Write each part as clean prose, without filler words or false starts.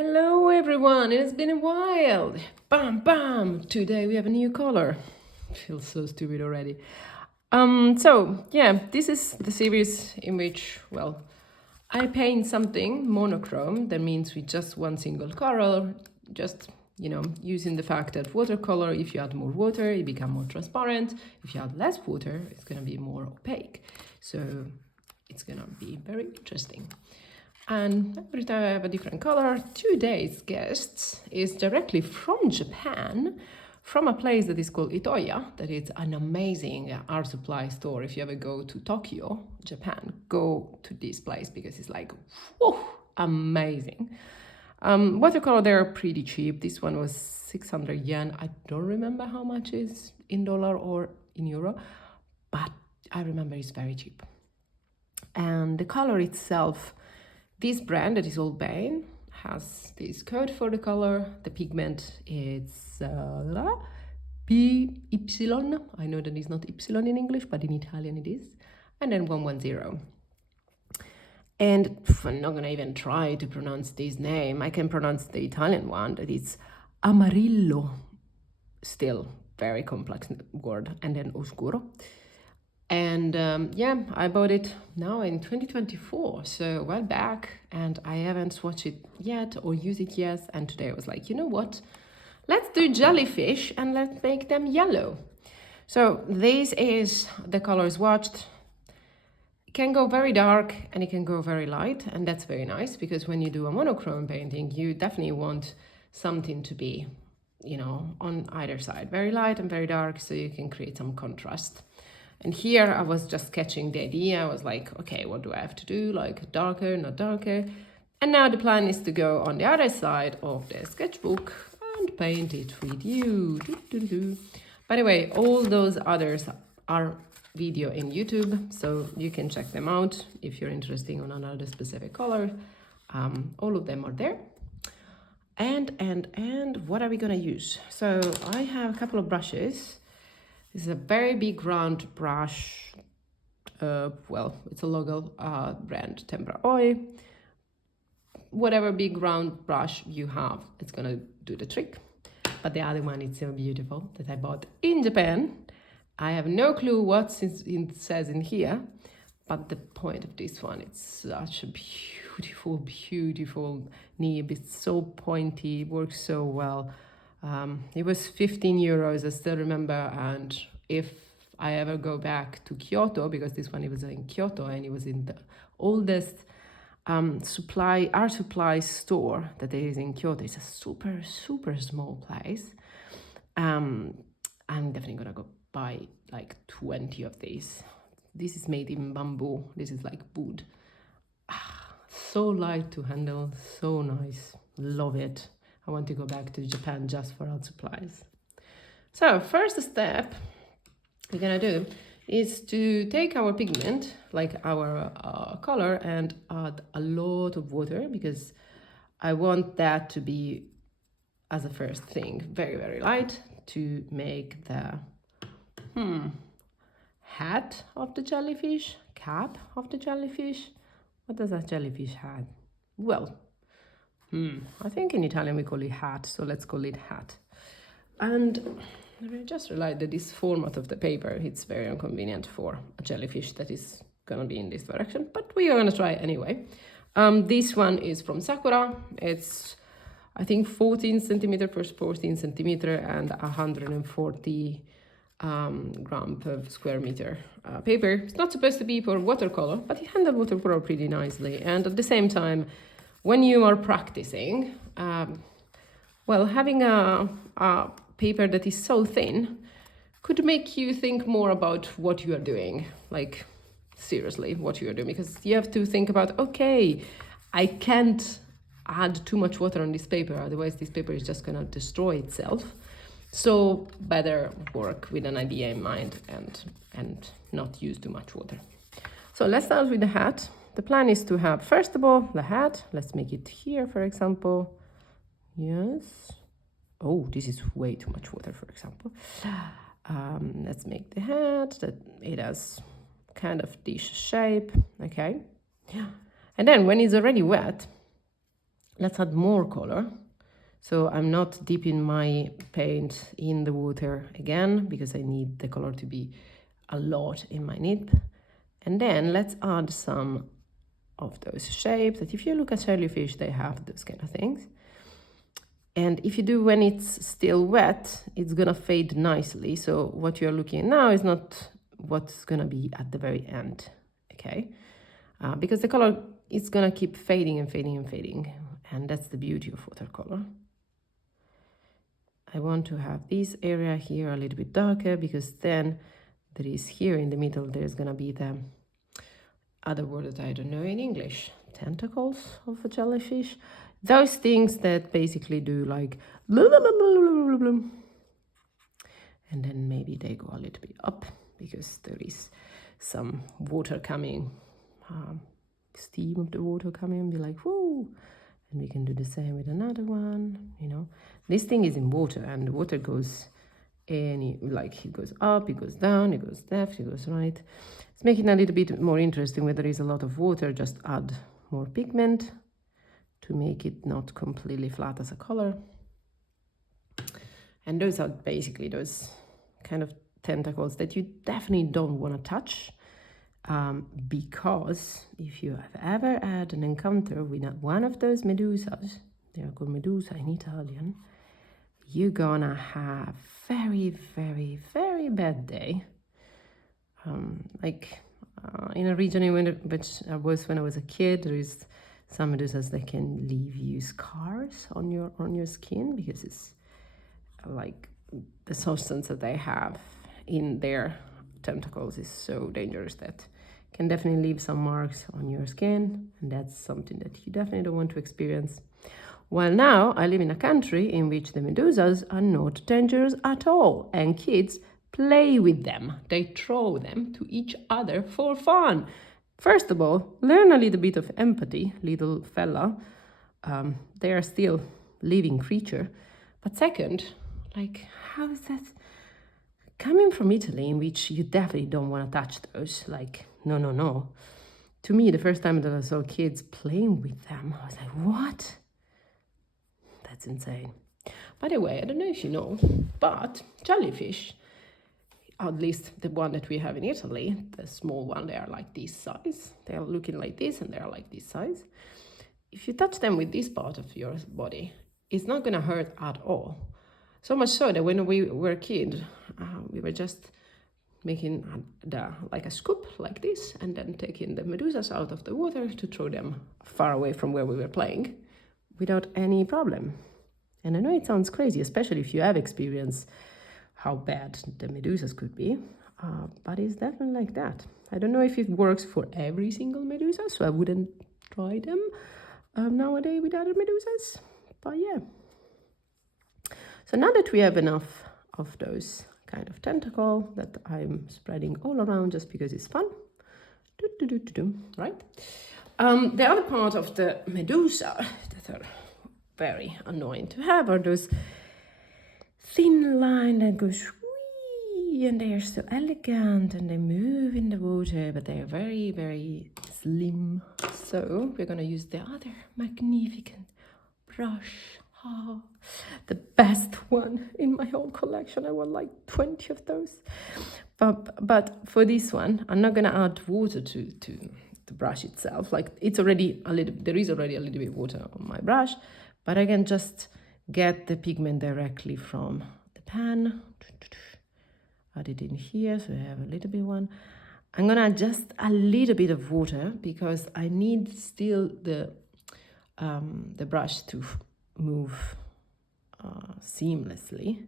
Hello everyone, it has been a while. Bam, bam! Today we have a new color. Feels so stupid already. This is the series in which, well, I paint something monochrome. That means with just one single color, just, using the fact that watercolor, if you add more water, it becomes more transparent. If you add less water, it's gonna be more opaque. So it's gonna be very interesting. And every time I have a different color, today's guest is directly from Japan, from a place that is called Itoya, that is an amazing art supply store. If you ever go to Tokyo, Japan, go to this place because it's like, whoa, amazing. Watercolor, they're pretty cheap. This one was 600 yen. I don't remember how much is in dollar or in euro, but I remember it's very cheap. And the color itself, this brand that is Holbein has this code for the color. The pigment is PY. I know that it's not Y in English, but in Italian it is. And then 110. And I'm not gonna even try to pronounce this name. I can pronounce the Italian one, that is Amarillo. Still very complex word. And then Oscuro. And I bought it now in 2024, so a while back, and I haven't swatched it yet or used it yet. And today I was like, you know what? Let's do jellyfish and let's make them yellow. So this is the color swatched. It can go very dark and it can go very light, and that's very nice because when you do a monochrome painting, you definitely want something to be, on either side, very light and very dark, so you can create some contrast. And here I was just sketching the idea. I was like, okay, what do I have to do? Like darker, not darker. And now the plan is to go on the other side of the sketchbook and paint it with you. By the way, all those others are video in YouTube, so you can check them out if you're interested on another specific color. All of them are there. And what are we gonna use? So I have a couple of brushes. This is a very big round brush. It's a local brand, Tempera Oil. Whatever big round brush you have, it's gonna do the trick. But the other one is so beautiful that I bought in Japan. I have no clue what it says in here, but the point of this one, it's such a beautiful, beautiful nib. It's so pointy, works so well. It was 15 euros, I still remember, and if I ever go back to Kyoto, because this one it was in Kyoto and it was in the oldest art supply store that there is in Kyoto. It's a super, super small place. I'm definitely gonna go buy like 20 of these. This is made in bamboo. This is like wood. So light to handle, so nice. Love it. I want to go back to Japan just for art supplies. So first step we're gonna do is to take our pigment, like our color, and add a lot of water because I want that to be, as a first thing, very, very light to make the hat of the jellyfish, cap of the jellyfish. What does a jellyfish have? Well, I think in Italian we call it hat, so let's call it hat. And I just realized that this format of the paper, it's very inconvenient for a jellyfish that is gonna be in this direction, but we are gonna try anyway. This one is from Sakura. It's, I think, 14 centimeter per 14 centimeter and 140 gram per square meter paper. It's not supposed to be for watercolor, but it handles watercolor pretty nicely. And at the same time, when you are practicing, having a paper that is so thin could make you think more about what you are doing, like seriously what you are doing, because you have to think about, okay, I can't add too much water on this paper, otherwise this paper is just gonna destroy itself. So better work with an idea in mind and not use too much water. So let's start with the hat. The plan is to have, first of all, the hat. Let's make it here, for example. Yes. Oh, this is way too much water, for example. Let's make the hat that it has kind of this shape. Okay. Yeah. And then when it's already wet, let's add more color. So I'm not dipping my paint in the water again because I need the color to be a lot in my nib. And then let's add some of those shapes that if you look at jellyfish, they have those kind of things. And if you do when it's still wet, it's gonna fade nicely. So what you're looking at now is not what's gonna be at the very end, okay? Because the color is gonna keep fading and fading and fading. And that's the beauty of watercolor. I want to have this area here a little bit darker because then there is here in the middle, there's gonna be the other word that I don't know in English, tentacles of a jellyfish. Those things that basically do like blah, blah, blah, blah, blah, blah. And then maybe they go a little bit up because there is some water coming, steam of the water coming and be like, whoa. And we can do the same with another one, you know. This thing is in water and the water goes it goes up, it goes down, it goes left, it goes right. It's making it a little bit more interesting where there is a lot of water, just add more pigment to make it not completely flat as a color. And those are basically those kind of tentacles that you definitely don't want to touch. Because if you have ever had an encounter with one of those medusas, they are called medusa in Italian, you're gonna have very, very, very bad day. In a region in which I was when I was a kid, there is some medusas that can leave you scars on your skin because it's like the substance that they have in their tentacles is so dangerous that can definitely leave some marks on your skin, and that's something that you definitely don't want to experience. Well, now I live in a country in which the medusas are not dangerous at all, and kids play with them. They throw them to each other for fun. First of all, learn a little bit of empathy, little fella. They are still living creature. But second, like, how is that coming from Italy, in which you definitely don't want to touch those? Like, no, no, no. To me, the first time that I saw kids playing with them, I was like, what? That's insane. By the way, I don't know if you know, but jellyfish, at least the one that we have in Italy, the small one, they are like this size. They are looking like this and they are like this size. If you touch them with this part of your body, it's not going to hurt at all. So much so that when we were a kid, we were just making like a scoop like this and then taking the medusas out of the water to throw them far away from where we were playing without any problem. And I know it sounds crazy, especially if you have experienced how bad the medusas could be, but it's definitely like that. I don't know if it works for every single medusa, so I wouldn't try them nowadays with other medusas, but yeah. So now that we have enough of those kind of tentacle that I'm spreading all around just because it's fun, right? The other part of the medusa that are very annoying to have are those thin line that goes whee, and they are so elegant and they move in the water, but they are very, very slim. So we're gonna use the other magnificent brush. Oh, the best one in my whole collection. I want like 20 of those. But for this one, I'm not gonna add water to the brush itself. Like there is already a little bit of water on my brush, but I can just get the pigment directly from the pan. Add it in here, so I have a little bit one. I'm gonna adjust a little bit of water because I need still the brush to move seamlessly,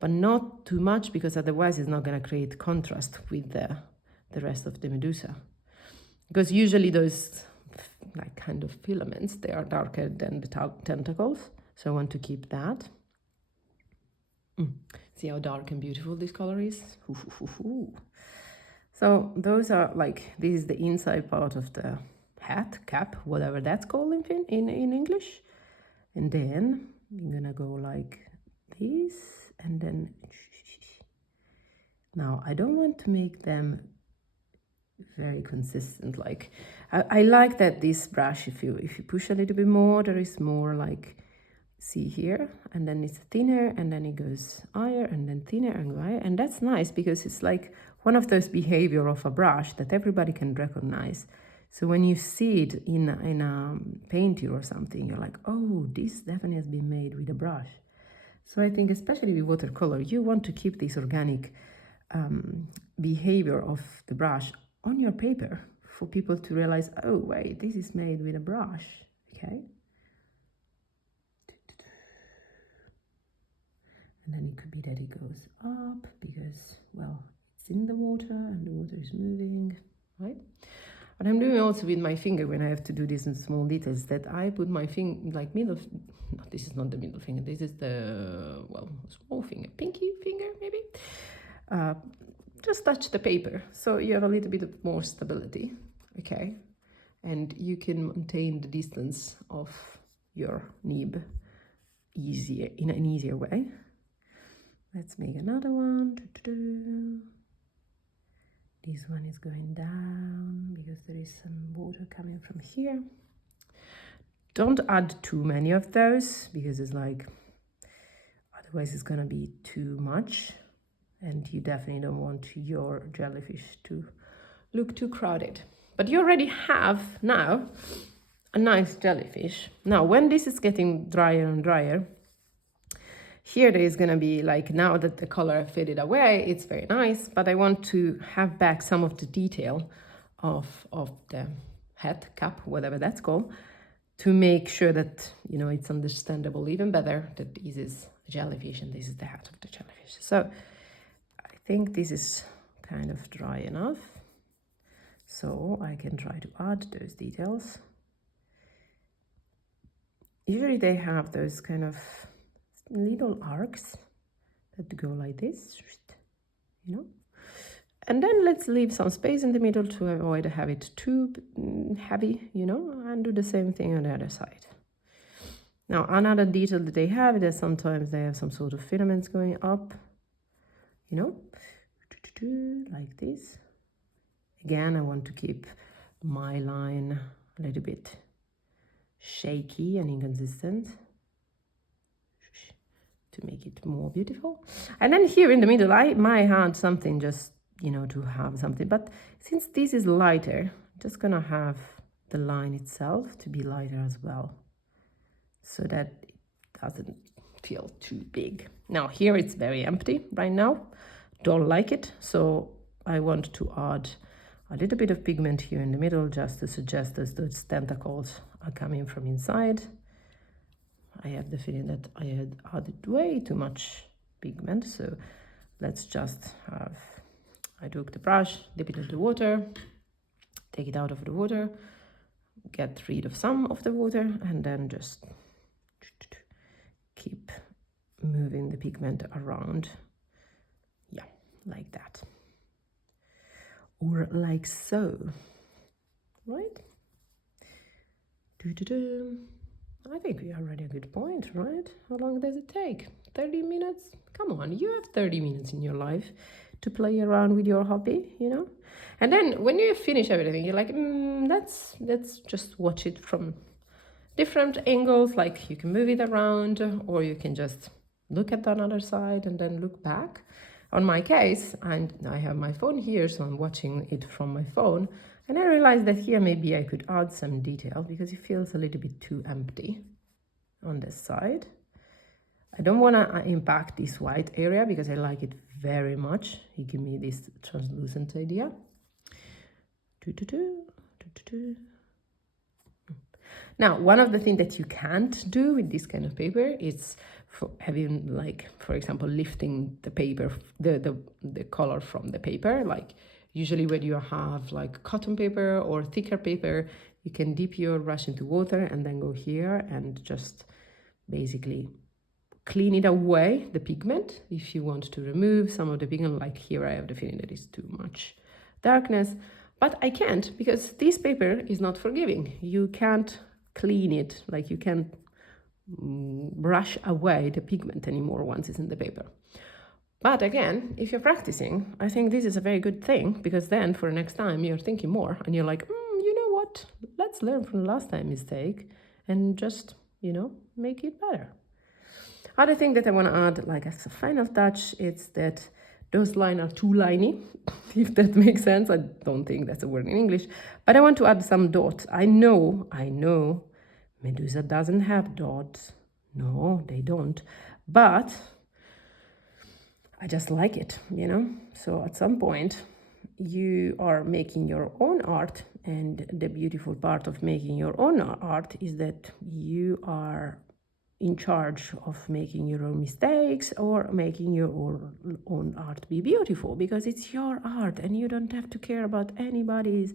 but not too much because otherwise it's not going to create contrast with the rest of the medusa, because usually those like kind of filaments, they are darker than the tentacles, so I want to keep that. See how dark and beautiful this color is. So those are like, this is the inside part of the hat, cap, whatever that's called in English. And then I'm gonna go like this, and then now I don't want to make them very consistent. Like I like that this brush, if you push a little bit more, there is more, like, see here, and then it's thinner, and then it goes higher, and then thinner and higher, and that's nice because it's like one of those behavior of a brush that everybody can recognize. So when you see it in a painting or something, you're like, oh, this definitely has been made with a brush. So I think especially with watercolor, you want to keep this organic behavior of the brush on your paper for people to realize, oh, wait, this is made with a brush, okay? And then it could be that it goes up because, well, it's in the water and the water is moving, right? What I'm doing also with my finger when I have to do this in small details, that I put my finger, like middle, no, this is not the middle finger, this is the, well, small finger, pinky finger maybe. Just touch the paper, so you have a little bit of more stability, okay? And you can maintain the distance of your nib easier, in an easier way. Let's make another one. This one is going down because there is some water coming from here. Don't add too many of those because it's like, otherwise it's gonna be too much, and you definitely don't want your jellyfish to look too crowded. But you already have now a nice jellyfish. Now, when this is getting drier and drier, here there is gonna be like, now that the color faded away, it's very nice, but I want to have back some of the detail of the head, cap, whatever that's called, to make sure that, you know, it's understandable even better that this is a jellyfish and this is the head of the jellyfish. So I think this is kind of dry enough, so I can try to add those details. Usually they have those kind of little arcs that go like this, you know. And then let's leave some space in the middle to avoid have it too heavy, you know, and do the same thing on the other side. Now, another detail that they have is that sometimes they have some sort of filaments going up, you know, like this. Again, I want to keep my line a little bit shaky and inconsistent to make it more beautiful. And then here in the middle, I might add something just, you know, to have something. But since this is lighter, I'm just gonna have the line itself to be lighter as well, so that it doesn't feel too big. Now here it's very empty right now. Don't like it, so I want to add a little bit of pigment here in the middle just to suggest that those tentacles are coming from inside. I have the feeling that I had added way too much pigment, so let's just have, I took the brush, dip it into water, take it out of the water, get rid of some of the water, and then just keep moving the pigment around. Yeah, like that. Or like so, right? I think we are already a good point, right? How long does it take? 30 minutes? Come on, you have 30 minutes in your life to play around with your hobby, you know? And then when you finish everything, you're like, let's just watch it from different angles. Like you can move it around, or you can just look at another side and then look back. On my case, and I have my phone here, so I'm watching it from my phone. And I realized that here maybe I could add some detail because it feels a little bit too empty on this side. I don't want to impact this white area because I like it very much. It gives me this translucent idea. Now, one of the things that you can't do with this kind of paper is for having, like, for example, lifting the paper, the color from the paper. Like usually when you have like cotton paper or thicker paper, you can dip your brush into water and then go here and just basically clean it away, the pigment, if you want to remove some of the pigment. Like here I have the feeling that it's too much darkness, but I can't because this paper is not forgiving. You can't clean it, like you can't brush away the pigment anymore once it's in the paper. But again, if you're practicing, I think this is a very good thing, because then for next time you're thinking more and you're like, you know what, let's learn from the last time mistake and just, make it better. Other thing that I want to add, like as a final touch, is that those lines are too liney, if that makes sense. I don't think that's a word in English, but I want to add some dots. I know, Medusa doesn't have dots. No, they don't. But I just like it, So at some point, you are making your own art, and the beautiful part of making your own art is that you are in charge of making your own mistakes or making your own art be beautiful, because it's your art and you don't have to care about anybody's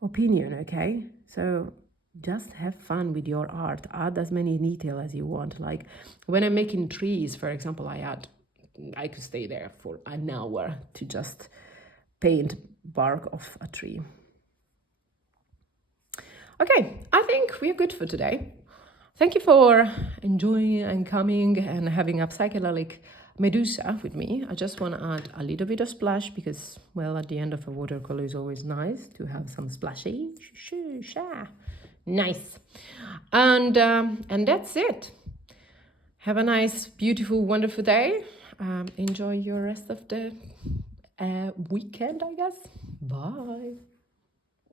opinion, okay? So just have fun with your art. Add as many detail as you want. Like when I'm making trees, for example, I could stay there for an hour to just paint bark of a tree. Okay, I think we're good for today. Thank you for enjoying and coming and having a psychedelic Medusa with me. I just want to add a little bit of splash because, well, at the end of a watercolor is always nice to have some splashy. Nice. And that's it. Have a nice, beautiful, wonderful day. Enjoy your rest of the weekend, I guess. Bye.